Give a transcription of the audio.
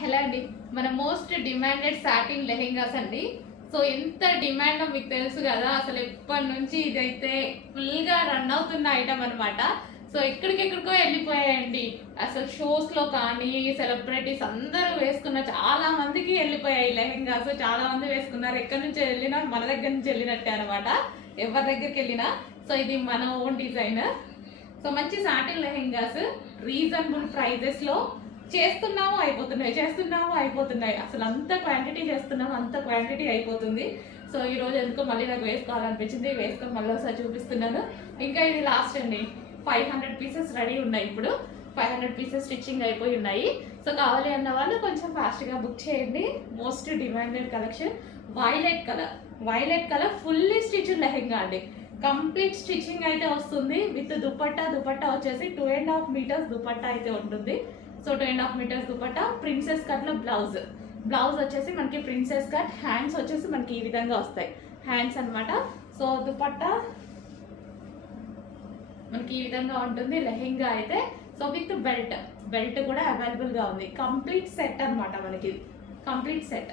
Hello అండి, మన most demanded satin lehengas అండి. సో ఎంత డిమాండ్ మీకు తెలుసు కదా, అసలు ఎప్పటి నుంచి ఇదైతే ఫుల్గా రన్ అవుతున్న ఐటమ్ అనమాట. సో ఎక్కడికెక్కడికో వెళ్ళిపోయాయండి. అసలు షోస్లో కానీ సెలబ్రిటీస్ అందరూ వేసుకున్న చాలా మందికి వెళ్ళిపోయాయి లెహెంగాస్. చాలా మంది వేసుకున్నారు. ఎక్కడి నుంచి వెళ్ళినా మన దగ్గర నుంచి వెళ్ళినట్టే అనమాట, ఎవరి దగ్గరికి వెళ్ళినా. సో ఇది మన ఓన్ డిజైన్. సో మంచి సాటిన్ లెహెంగాస్ రీజనబుల్ ప్రైజెస్లో చేస్తున్నాము అయిపోతున్నాయి. అసలు అంత క్వాంటిటీ చేస్తున్నాము, అంత క్వాంటిటీ అయిపోతుంది. సో ఈరోజు ఎందుకో మళ్ళీ నాకు వేసుకోవాలనిపించింది, వేసుకొని మళ్ళీ ఒకసారి చూపిస్తున్నాను. ఇంకా ఇది లాస్ట్ అండి. 500 పీసెస్ రెడీ ఉన్నాయి. ఇప్పుడు 500 పీసెస్ స్టిచ్చింగ్ అయిపోయి ఉన్నాయి. సో కావాలి అన్న వాళ్ళు కొంచెం ఫాస్ట్గా బుక్ చేయండి. Most demanded collection violet colour fully stitched lehenga అండి. కంప్లీట్ స్టిచ్చింగ్ అయితే వస్తుంది విత్ దుపట్టా వచ్చేసి 2.5 మీటర్స్ దుపట్టా అయితే ఉంటుంది. సో 2.5 మీటర్స్ దుపట్టా, ప్రిన్సెస్ కట్లో బ్లౌజ్ వచ్చేసి మనకి ప్రిన్సెస్ కట్, హ్యాండ్స్ వచ్చేసి మనకి ఈ విధంగా వస్తాయి హ్యాండ్స్ అనమాట. సో దుపట్టా మనకి ఈ విధంగా ఉంటుంది లెహెంగా అయితే. సో విత్ బెల్ట్ కూడా అవైలబుల్గా ఉంది. కంప్లీట్ సెట్ అనమాట, మనకి కంప్లీట్ సెట్.